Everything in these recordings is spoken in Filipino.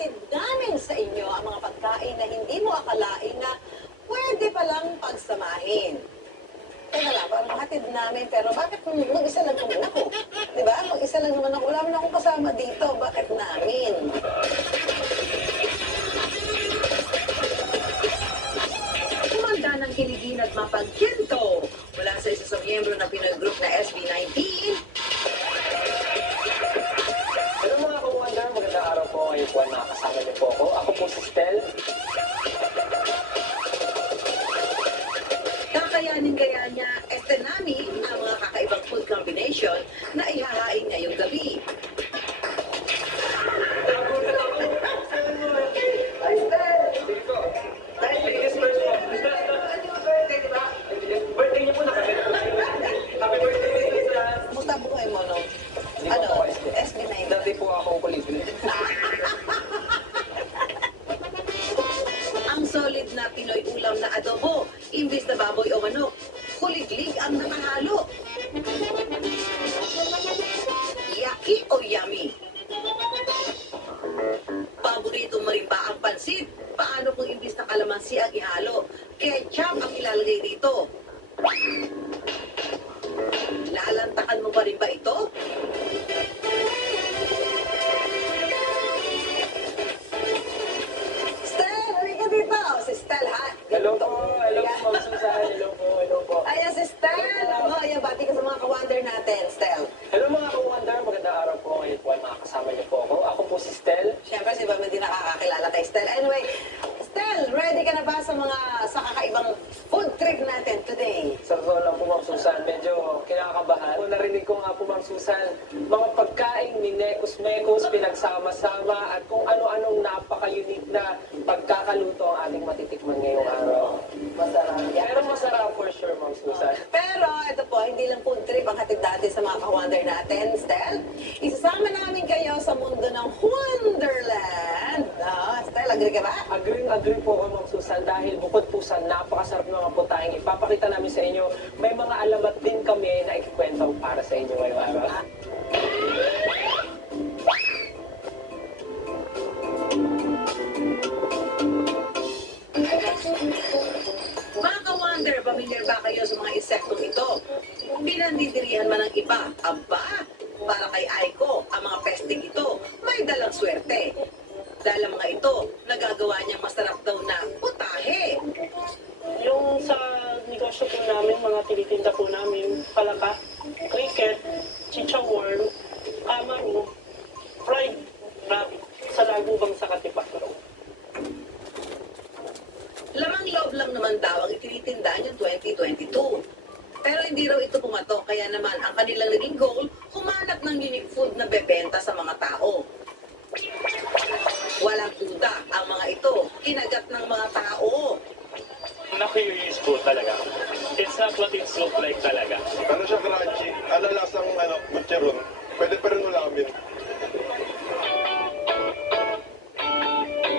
Ihahatid namin sa inyo ang mga pagkain na hindi mo akalain na pwede palang pagsamahin. Teka lang, parang hatid namin, pero bakit mag-isa lang naman ako? Diba? Mag-isa lang naman ako. Wala naman akong kasama dito. Bakit namin? Kumanda ng kiligin at mapagkinto mula sa isa sa miyembro ng Pinoy Group na SB19. Hello mga ka-wonder, magandang araw po. Ngayon po nakakasama niyo po ako. Ako po si Stel. Kakayanin kaya niya Estenami ang mga kakaibang food combination na ihahain ngayong gabi. Musta buhay mo, no? Ano? SB19. Dati po ako kuliglig. Ang solid na Pinoy ulam na adobo, imbis na baboy o manok, kuliglig ang nakahalo. Yaki o yummy? Paborito mo rin ba ang pansit? Paano kung imbis na kalamansi ang ihalo? Ketchup ang ilalagay dito. Lalantakan mo pa rin ba ito? Stel, halika dito. Si Stel, ha? Hello po, hello po, Ma'am Susan. Hello po. Ayan si Stel. Ayan, bati ka sa mga ka-wonder natin, Stel. Hello mga ka-wonder, magandang araw po. Ngayon po makakasama niyo po ako. Ako po si Stel. Siyempre, si Bam hindi nakakakilala kay Stel. Anyway, Stel, ready ka na ba sa kakaibang food trip natin today? Sa totoo lang po, Ma'am Susan, medyo kinakabahan. Kung narinig ko nga po, Ma'am Susan, mga pagkain, minekos-mekos, pinagsama-sama, at kung ano-anong napaka-unique na pagkakaluto ang ating matitikman ngayong araw. Masarap yan. Pero masarap for sure, Ma'am Susan. Pero ito po, hindi lang food trip ang hatid natin sa mga ka-wonder natin, Stel. Isasama namin kayo sa mundo ng Wonderland. Stel, agree ka ba? Agree po ako, Ma'am Susan, dahil bukod po sa napakasarap ng mga putahing ipapakita namin sa inyo, may mga alamat din kami na ikikwento para sa inyo ngayong araw. Mga ka-wonder, pamilyar ba kayo sa mga insektong ito? Pinandidirihan man ng iba, aba, para kay Aiko, ang mga pesting ito, may dalang swerte. Dahil ang mga ito, nagagawa niyang masarap daw na putahe. Yung sa negosyo po namin, mga tinitinda po namin, palaka, cricket, chicha worm, amaru, fried rabbit, sa lagubang sa Katipak Road. Lamang loob lang naman daw ang itinitinda niyong 2022. Pero hindi raw ito pumatok, kaya naman ang kanilang naging goal, humanap ng unique food na bebenta sa mga tao. Walang duda, ang mga ito, kinagat ng mga tao. Na-curious po talaga. It's not what it looks like talaga. Ano siya crunchy? Ano lasang butcheron? Pwede pa rin ulamin.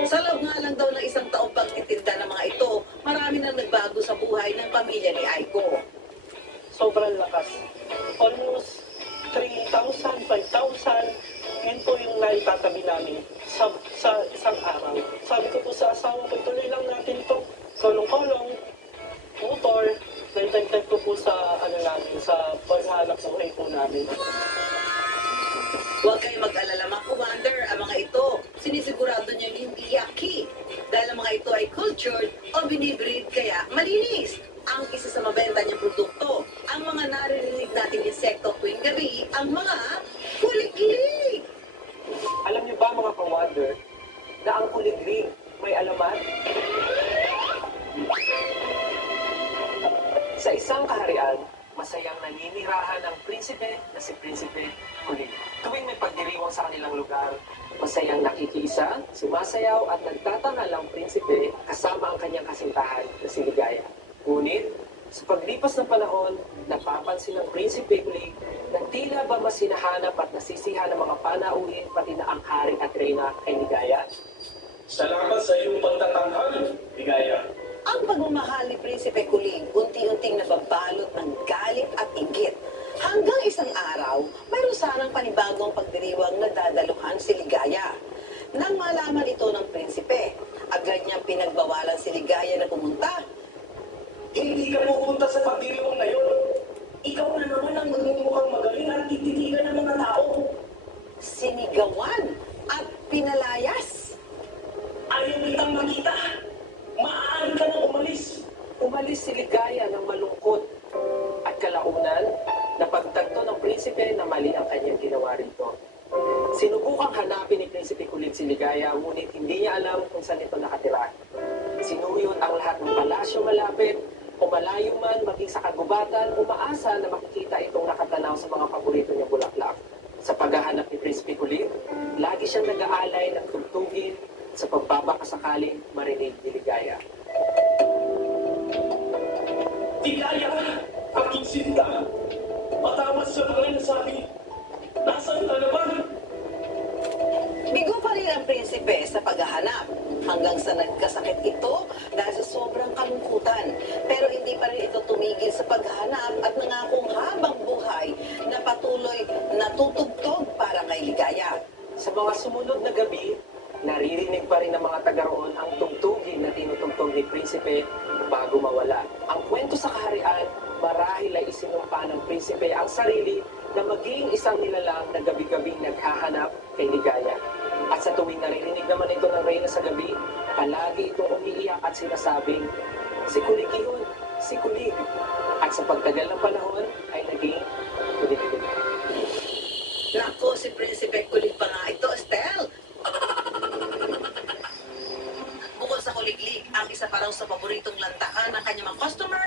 Sa loob nga lang daw ng isang taong pagtitinda ng mga ito, marami nang nagbago sa buhay ng pamilya ni Aiko. Sobrang lakas. Almost 3,000, 5,000. Yun po yung naitatabi namin sa isang araw. Sabi ko po sa asawa ko, tuloy lang natin ito. Kolong-kolong, motor, naitagtag ko po sa sa paghanap buhay po namin. Huwag kayo mag-alala mga ka-wonder, ang mga ito, sinisigurado niyang hindi yaki. Dahil ang mga ito ay cultured o binibreed kaya malinis. Ang isa sa mabenta niyang produkto, ang mga naririnig natin insekto tuwing gabi, ang mga kulig-lig. Alam niyo ba mga ka-wonder, na ang kuliglig may alamat? Sa isang kaharian, masayang naninirahan ang prinsipe na si Prinsipe Kulig. Tuwing may pagdiriwang sa kanilang lugar, masayang nakikiisa, sumasayaw at nagtatangal ang prinsipe kasama ang kanyang kasintahan na si Ligaya. Ngunit, sa paglipas ng panahon, napapansin ng Prinsipe Kulig na tila ba mas hinahanap at nasisihan ng mga panauhin pati na ang hari at reyna kay Ligaya. Salamat sa iyong pagtatanghal, Ligaya. Ang pagmamahal ni Prinsipe Kulig, unti-unting nababalot ng galit at inggit. Hanggang isang araw, mayroon sanang panibagong pagdiriwang na dadaluhan si Ligaya. Nang malaman ito sinigawan at pinalayas. Ayaw kitang makita. Maaari ka nang umalis. Umalis si Ligaya ng malungkot. At kalaunan, napagtanto ng prinsipe na mali ang kanyang ginawa rito. Sinubukang hanapin ni Prinsipe Kulit si Ligaya, ngunit hindi niya alam kung saan ito nakatira. Sinuyod ang lahat ng palasyo malapit, o malayo man maging sa kagubatan, umaasa na makikita itong nakatanaw sa mga paborito niyang bulaklak. Sa paghahanap ni Prinsipe Kulit, lagi siyang nag-aalay ng tugtugin sa pagbabakasakaling marinig ni Ligaya. Ligaya, aking sinta. Patawad sa mga nasabi. Nasaan ka na ba? Bigo pa rin ang prinsipe sa paghahanap hanggang sa nagkasakit ito dahil sa sobrang kalungkutan. Pero hindi pa rin ito tumigil sa paghahanap at nangakong habang buhay na patuloy natutugtog para kay Ligaya. Sa mga sumunod na gabi, naririnig pa rin ng mga taga roon ang tugtugin na tinutugtog ni Prinsipe bago mawala. Ang kwento sa kaharian, marahil ay isinumpa ng Prinsipe ang sarili na maging isang nilalang na gabi-gabing naghahanap kay Ligaya. At sa tuwing naririnig naman ito ng reyna sa gabi, palagi itong umiiyak at sinasabing, "Si Kulig yun, si Kulig." At sa pagtagal ng panahon ay naging Kulig-Kulig. Nako, si Prinsipe Kulig pa nga ito, Estel. Bukod sa kuliglig, ang isa pa raw sa paboritong lantakan ng kanyang mga customer,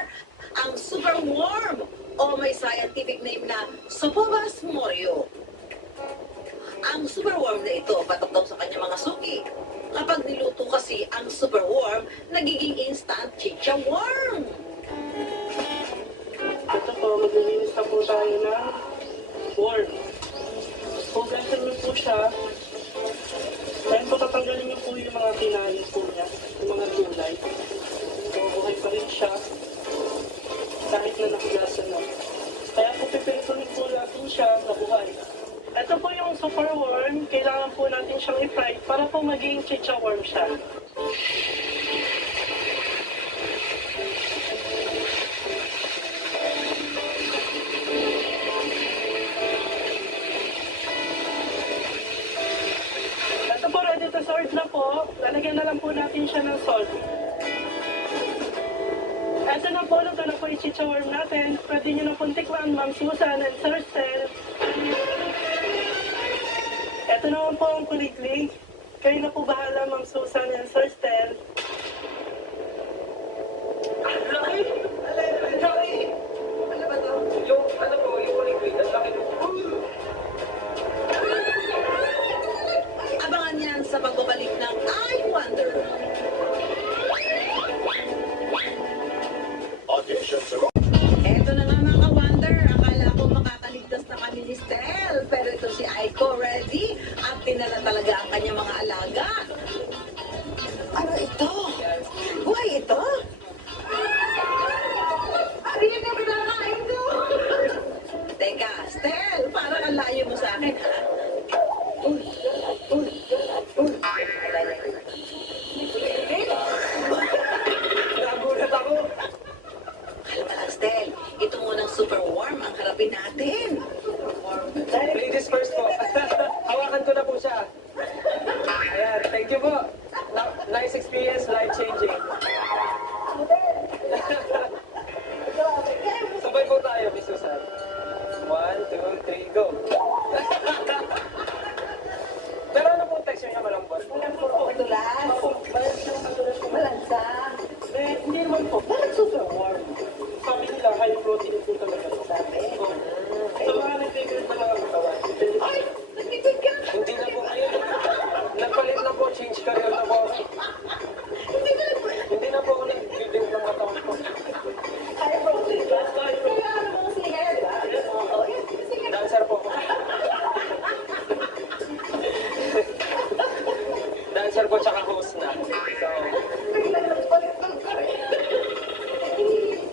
ang super warm o may scientific name na Sophobas morio. Ang super warm na ito patok daw sa kanyang mga suki. Kapag niluto kasi ang super warm, nagiging instant chicha warm. Ito po, maglilinis na po tayo ng worm. Hugasan niyo po siya. Ngayon po tatanggalin niyo po yung mga kinain po niya, yung mga gulay. So, buhay pa rin siya. Kahit na nakugasan na. Kaya po pipiritunin po natin siya na buhay. Ito po yung super worm. Kailangan po natin siyang i-fry para po maging chicha worm siya. Ito po, ready to serve na po. Lalagyan na lang po natin siya ng salt. Ito na po, luto na po yung chicha worm natin. Pwede nyo na pong tikman, Ma'am Susan and Sir Stel. Ito naman po ang kuliglig. Kayo na po bahala, Ma'am Susan and Sir Stel. Ang laki! Ang laki! Ano ba to? Yung, ano po, yung Kulig-Kulig, ang laki ng Abangan yan sa pagbabalik ng I Wonder. Audition sa Eto na nga mga ka-wonder, akala ko makakaligtas na kami ni Stel. Pero ito si Aiko ready at pinala talaga ang kanyang mga alaga. Ano ito? Buhay ito? Ano yun yung pinakain ko? Teka, Stel, parang ang layo mo sa akin, ha? Uy, uy, uy. Nagulat ako. Kalma lang, Stel. Ito munang super warm ang harapin natin. Ladies first po. Hawakan ko na po siya. Ayan, thank you po. Nice experience, life-changing. Sabay po tayo, Miss Susan. 1, 2, 3, go. Pero ano pong texture niya malambot? Matulas. Malansa. Eh, hindi naman po. Bakit super warm? Sabi nila, high protein po talaga. Sabi. Sa mga nag-favorite na mga katawan. Ay, nagtitid ka. Hindi na po ngayon. Nagpalit na po, change career na po. Hindi ka lang. Hindi na po ako nag-building ng katawan ko. High protein. Kaya ano mo kasi kaya, di ba? Oo, yan. Sige. Dancer po ako. Dancer po tsaka host na. So,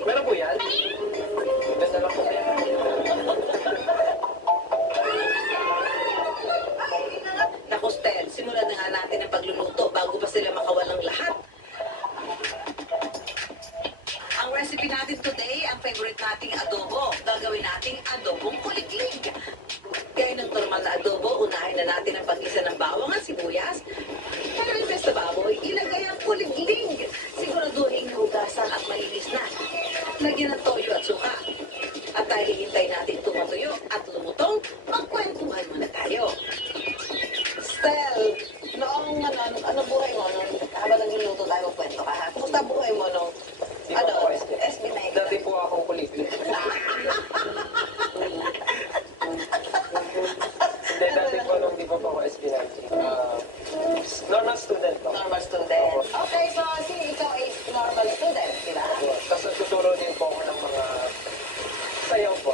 meron po yan? Ganda lang po yan. Naku, Stel, simulan na nga natin ang pagluluto bago pa sila makawalang lahat. Ang recipe natin today, ang favorite nating adobo. Gagawin nating adobong kuliglig. Gaya ng normal na adobo, unahin na natin ang ng pag-isa ng bawang at sibuyas. Pero imbes na baboy, ilagay ang kuliglig. Siguraduhin hugasan at malinis na. Lagyan ng toyo at suka. At dahil hihintay natin tumatuyo at lumutong, magkwentuhan muna tayo. Stel, noong ano buhay mo nung habang nagluluto tayo magkwento ka ha? Kumusta buhay mo nung Di ba ako SB9? Dati po akong kuliglig. Hindi, dati po nung di po po ako SB19. Normal student po. Normal student. Okay, so ikaw ay normal student, di ba? Tapos nagtuturo din po ako ng mga sayaw po.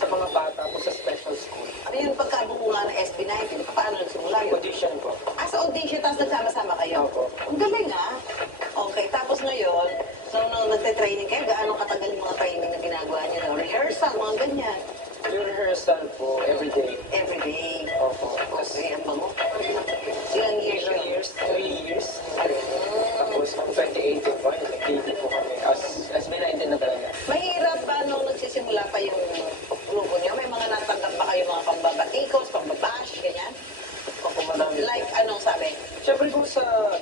Sa mga bata po sa special school. Ano yung pagkabunga ng SB19? Paano nagsimula yun? Audition po. Sa audition, tapos nagsama-sama kayo? Opo. Ang galing ah. Okay, tapos ngayon, nung nagte-training kayo, gaano katagal yung mga training na ginagawa niyo? Rehearsal, mga ganyan. Yung rehearsal po, everyday. Every day. Opo. Okay, ang bango. Ilang years Ilang yun? years? 3 years. Tapos noong 2018 po, nag-debut po kami as SB19 na talaga. Mahirap ba nung nagsisimula pa yung grupo niyo? May mga natanggap ba kayo mga pambabatikos, pambabash, ganyan? Opo, marami. Like, anong sabi? Siyempre kung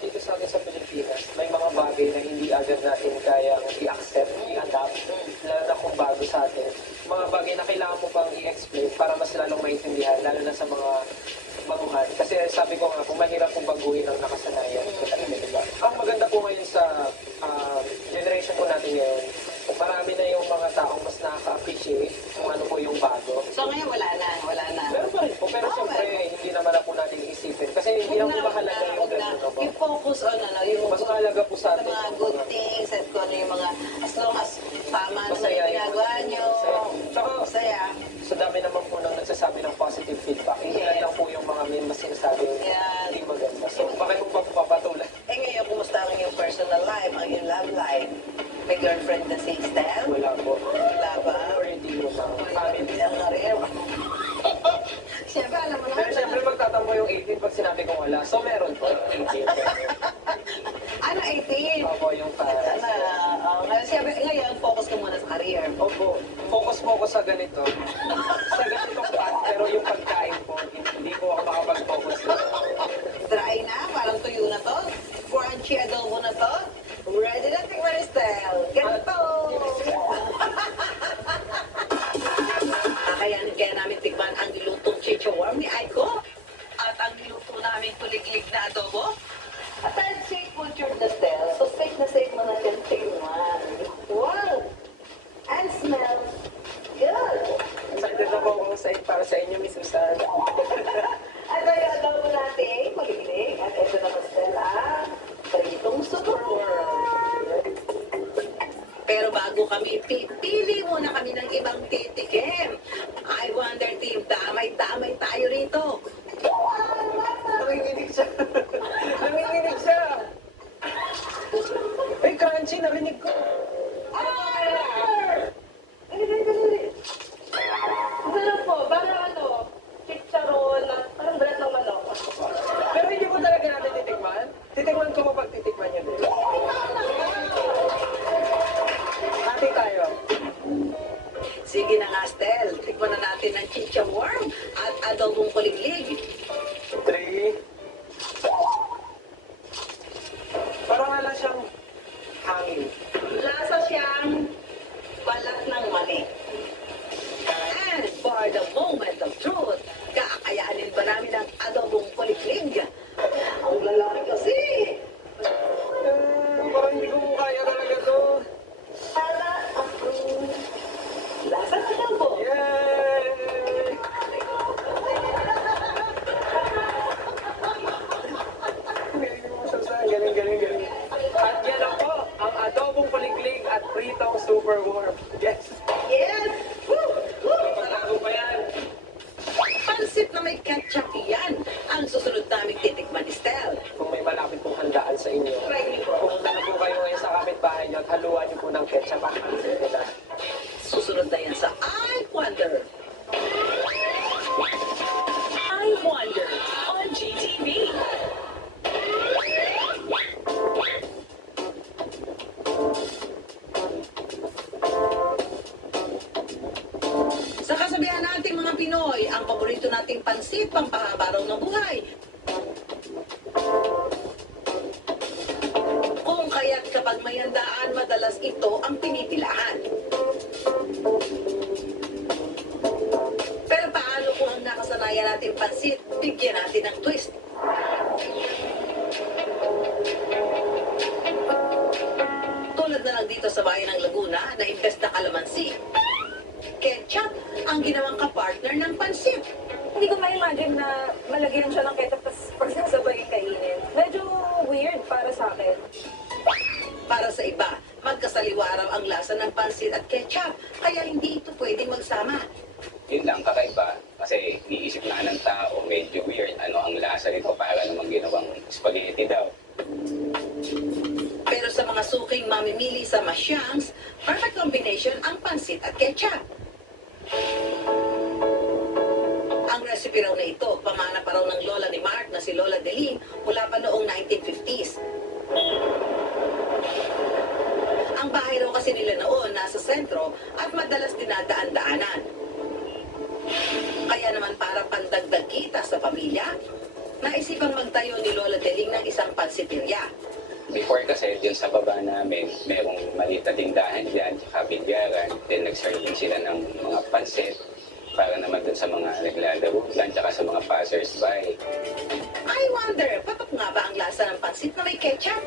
dito sa atin sa Pilipinas, may mga bagay na hindi agad natin kayang i-accept, i-adapt, lalo na kung bago sa atin. Mga bagay na kailangan mo pang i-explain para mas lalong maintindihan, lalo na sa mga baguhan. Kasi sabi ko nga, kung mahirap kung baguhin ang nakasanayan, diba? Ang maganda po ngayon sa generation po natin ngayon, marami na yung mga taong mas nakaka-appreciate kung ano po yung bago. So ngayon wala na. Meron pa rin po, pero siyempre hindi naman na po natin isipin. Kasi hindi lang po mahalaga yung ganun po. You focus on yung Mas mahalaga po sa sa atin. mga good things at kung ano yung mga as long as tama naman Masaya yung yun. ginagawa nyo. Tsaka, Masaya. sa dami naman po nang nagsasabi ng positive feedback, hindi Yes. lang po yung mga may mas sinasabing Yan. hindi maganda. So, bakit mo pa papatulan? Eh ngayon, kumusta ang iyong personal life, ang iyong love life? May girlfriend na si Stel? Wala po. Wala ba? Already mo sa family. Ang rin. Siyempre, alam mo na. Pero siyempre magtatampo yung 18 pag sinabi kong wala. So, meron po. 18. Ano, 18? Opo, yung Siyempre, ngayon, focus ka muna sa career. Opo, focus po ako sa ganito. Sa ganitong path, pero yung pagkain po, hindi po ako makapag-focus. Dry na, parang tuyo na to. Crunchy adobo na to. Ready na, Tikman Stel. Ganito! Kaya namin tikman ang nilutong chichawarm ni Aiko at ang niluto namin kuliglig na adobo. At dahil safe culture na Stel, so safe na safe mo na siyang tikman. Wow! And smells good! Excited na po akong para sa inyo, Miss Susan. At yung adobo natin, kuliglig. At ito naman Stel, pritong superworm. Pero bago kami pipili muna kami ng ibang titikim. I wonder team, damay-damay tayo rito. Nanginginig siya. Nanginginig siya. Ay, crunchy, narinig ko. Ano po, parang chicharon, parang balat ng manok. Pero hindi mo talaga natin titikman. Titikman ko kapag titikman niyo din. Hati tayo. Sige na nga, Stel. Tikman na natin ang chicha worm at adobong kuliglig. 3. Parang wala siyang hangin. Lasa siyang balat ng mani. And for the moment of truth, kakayanin ba namin ang adobong kuliglig? Ang lalaki kasi. Parang hindi ko kaya talaga to. Para lasa ng adobo. Yay! araw-araw na buhay. Kung kaya't kapag may handaan, madalas ito ang pinipilahan. Pero paano kung ang nakasanayan natin pansit, bigyan natin ng twist? Tulad na lang dito sa bayan ng Laguna na imbes na kalamansi, ketchup ang ginawang kapartner ng pansit. Hindi ko ma-imagine na malagyan siya ng ketchup tapos pagsasabayin kainin. Medyo weird para sa akin. Para sa iba, magkasaliwaraw ang lasa ng pansit at ketchup, kaya hindi ito pwedeng magsama. Yun lang kakaiba kasi iniisip na ng tao medyo weird ano ang lasa nito para namang ginawang spaghetti daw. Pero sa mga suking mamimili sa Masyangs, perfect combination ang pansit at ketchup. Ang recipe raw na ito, pamana pa raw ng lola ni Mark na si Lola Deling mula pa noong 1950s. Ang bahay raw kasi nila noon nasa sentro at madalas dinadaan-daanan. Kaya naman para pandagdag kita sa pamilya, naisipang magtayo ni Lola Deling ng isang pansiteria. Before kasi dun sa baba namin, merong maliit na tindahan dyan, tsaka bilyaran. Then nag-serving sila ng mga pansit para naman dun sa mga naglalaro lang, tsaka sa mga passers-by. I wonder, patok nga ba ang lasa ng pansit na may ketchup?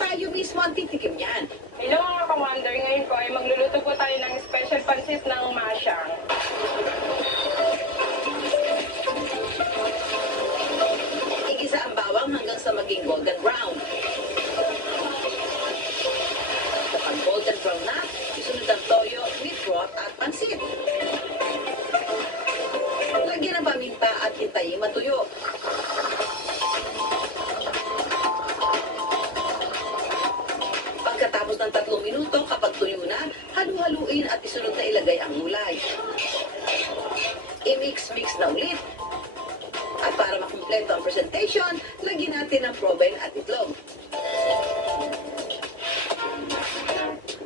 Tayo mismo ang titikim niyan. Hello mga ka-wonder, ngayon po ay magluluto po tayo ng special pansit ng masyang. Igisa ang bawang hanggang sa maging golden brown. Kapag golden brown na, isunod ang toyo, meat broth at pansit. Lagyan ng paminta at hintayin matuyo. Pagkatapos ng 3 minuto, kapag tuyo na, halu-haluin at isunod na ilagay ang gulay. I-mix-mix na ulit. At para makumpleto ang presentation, lagyan natin ng proben at itlog.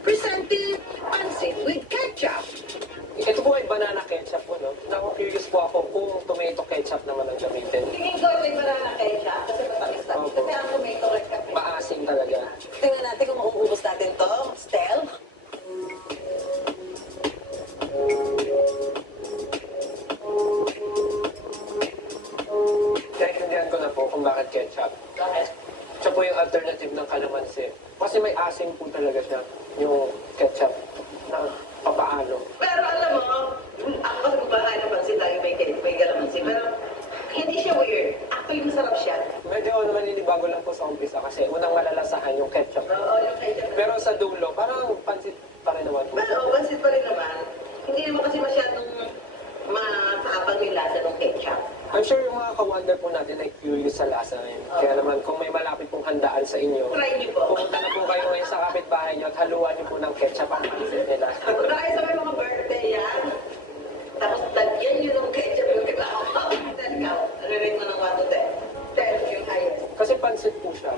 Presented, pansit with ketchup. Ito po ay banana ketchup po, no? Naku-curious po ako kung tomato ketchup naman ang gamitin. Tingin ko ito yung banana ketchup kasi matamis na. Opo. Kasi ang tomato red ka. Maasim talaga. Tingnan natin kung mauubos natin to. Stel? Naintindihan ko na po kung bakit ketchup. Bakit? Siya po yung alternative ng kalamansi. Kasi may asim po talaga siya, yung ketchup na papaalo. Pero alam mo, ako sa bahay na pansit tayo may galamansi. Pero hindi siya weird. Actually, masarap siya. Medyo maninibago lang po sa umpisa kasi unang malalasahan yung ketchup. Oo, yung ketchup. Pero sa dulo, parang pansit pa rin naman po. Pero pansit pa rin naman. Hindi naman kasi masyadong makaapag yung lasa ng ketchup. I'm sure yung mga ka-wonder po natin ay curious sa lasa ngayon. Kaya naman kung may malapit pong handaan sa inyo, Try niyo po. pumunta na po kayo ngayon sa kapitbahay niyo at haluan niyo po ng ketchup ang pansit nila. Kung tayo sa may mga birthday yan, tapos lagyan nyo ng ketchup yung iba. Then ikaw, rate mo ng 1 to 10. 10 yung highest. Kasi pansit po siya.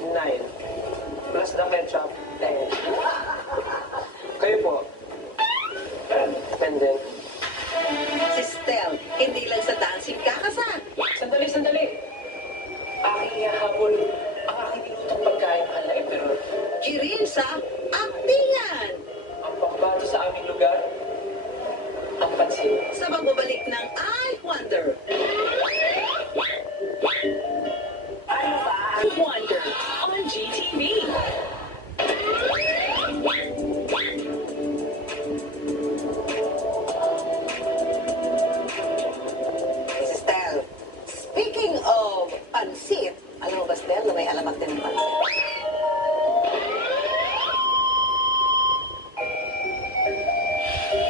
9. Plus the ketchup, 10. Kayo po? 10 din. Si Stel, hindi lang sa dancing kakasa. Sandali, sandali. Aking ihahabol ang aking inutang pagkain, mahal na Emperor. Girin sa aktingan. Ang pambato sa aming lugar, ang pansin. Sa pagbabalik ng I Wonder. Ano ba? I Wonder on GTV. Si Stel, speaking of pansit, alam mo ba Stel na may alamat din ng pansit?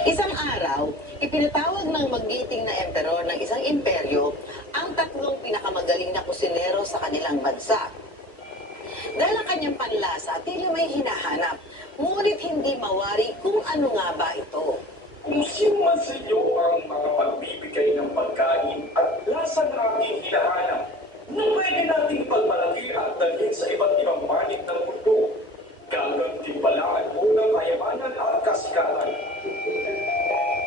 Isang araw, ipinatawag ng magiting na emperor ng isang imperyo ang 3 pinakamagaling na kusinero sa kanilang bansa. Dahil ang kanyang panlasa, tila may hinahanap, ngunit hindi mawari kung ano nga ba ito. Kung sino man sa inyo ang makapagbibigay ng pagkain at lasa ng aking hinahanap na pwede nating pagmalaki at dalhin sa iba't ibang panig ng mundo, gagantimpalaan mo ng kayamanan at kasikatan.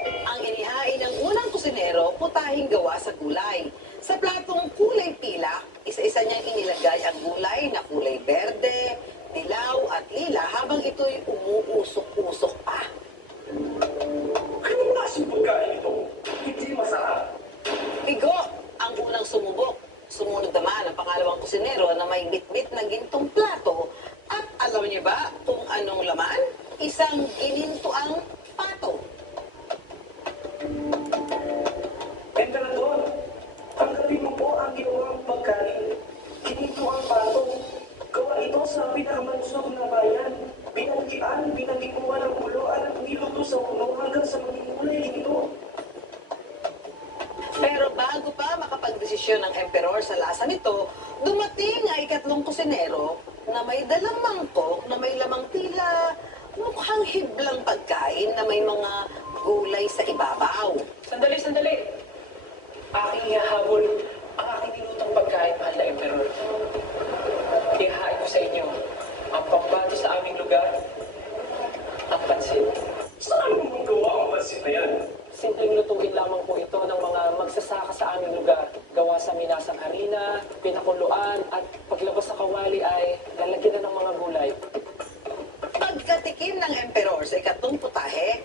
Ang inihain ng unang kusinero putahing gawa sa gulay. Sa platong kulay pilak, isa-isa niyang inilagay ang gulay na kulay berde, dilaw at lila habang ito'y umuusok-usok pa. Anong klaseng pagkain ito? Hindi masarap. Bigo ang unang sumubok. Sumunod naman ang pangalawang kusinero na may bitbit na gintong plato. At alam niyo ba kung anong laman? Isang ginintuang pato. Emperador, tanggapin mo po ang ginawang pagkain. Ginito ang pato. Gawa ito sa pinakamalusog na bayan. Binanggian, binanggipuan ang ulo at niluto sa ulo hanggang sa maging kulay ginito. Pero bago pa makapagdesisyon ng emperor sa lasa nito, dumating ang ikatlong kusinero na may dalang mangkok na may lamang tila mukhang hiblang pagkain na may mga gulay sa ibabaw. Sandali, sandali. Aking ihahabol ang aking nilutong pagkain, mahal na Emperor. Ihahain ko sa inyo ang pambato sa aming lugar, ang pansit. Saan mo gawa ang pansit na yan? Simpleng lutuin lamang po ito ng mga magsasaka sa aming lugar. Gawa sa minasang harina, pinakuluan, at paglabas sa kawali ay lalagyan na ng mga gulay. Pagkatikim ng emperor sa ikatlong putahe,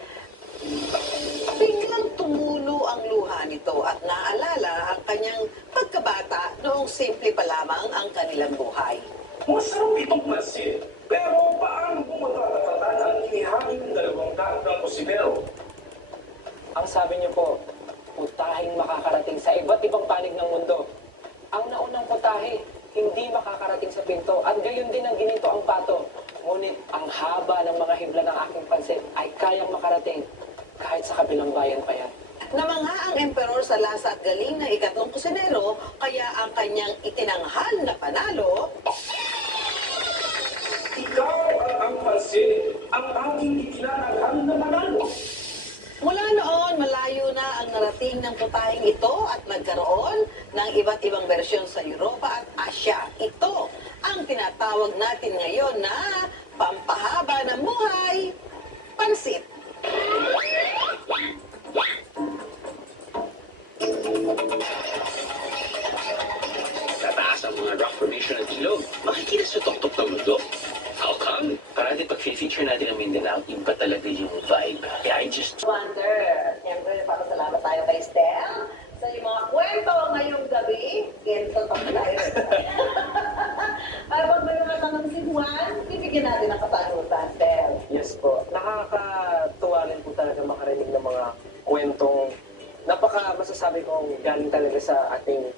biglang tumulo ang luha nito at naalala ang kanyang pagkabata noong simple pa lamang ang kanilang buhay. Masarap itong pansit. Pero paano mo matatapatan ang inihangin ng 200 kusinero? Ang sabi niyo po, putahing makakarating sa iba't ibang panig ng mundo. Ang naunang putahe, hindi makakarating sa pinto at gayon din ang ginito ang pato. Ngunit ang haba ng mga hibla ng aking pansit ay kayang makarating kahit sa kabilang bayan pa yan. Namangha ang emperor sa lasa at galing ng ikatlong kusinero, kaya ang kanyang itinanghal na panalo, Ikaw at ang pansit, ang aking itinanghal na manalo. mula noon, malayo na ang narating ng putahing ito at nagkaroon ng iba't ibang bersyon sa Europa at Asya. Ito ang tinatawag natin ngayon na pampahaba ng buhay, pansit. Tataas ang mga rock formation ng ilog. Makikita sa tuktok ng mundo. How come? Parati pag-feature natin ang Mindanao, iba talaga yung vibe. Kaya I just... Wonder. Siyempre, papasalamat tayo kay Stel sa iyong mga kwento ngayong gabi. Gento pa tayo. Para pag may mga tanong si Juan, bibigyan natin ng kasagutan, Stel. Yes po. Nakakatuwa rin po talaga makarinig ng mga kwentong napaka masasabi kong galing talaga sa ating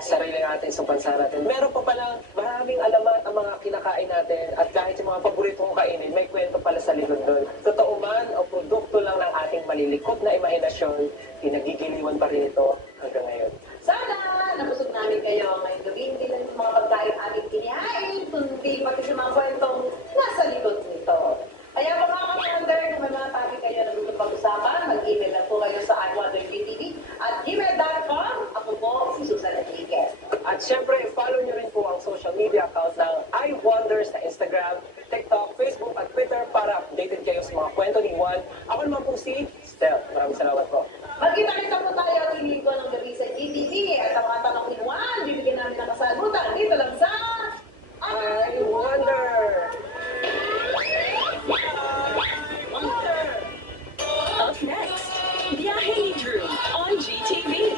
sarili natin sa bansa natin. Meron pa palang maraming alamat ang mga kinakain natin at kahit yung mga paborito kong kainin, may kwento pala sa likod doon. Totoo man o produkto lang ng ating malilikot na imahinasyon, pinagigiliwan pa rin ito hanggang ngayon. Sana nabusog namin kayo ngayong gabi. Hindi lang yung mga pagkain amin kinihain, kundi pati sa mga kwentong nasa likod nito. Kaya mga wonder, kung may mga topic kayo na gusto pag-usapan, mag-email lang po kayo sa iWonderGTV@gmail.com. Ako po si Susan Enriquez. At syempre, follow nyo rin po ang social media account ng iWonders na Instagram, TikTok, Facebook at Twitter para updated kayo sa mga kwento ni Juan. Ako naman po si Stel. Maraming salamat po. Magkita-kita po tayo at linggo ng gabi sa GTV. At ang mga tanong ni Juan, bibigyan namin ng kasagutan dito lang sa I Wonder! Up next, Biyahe ni Drew on GTV.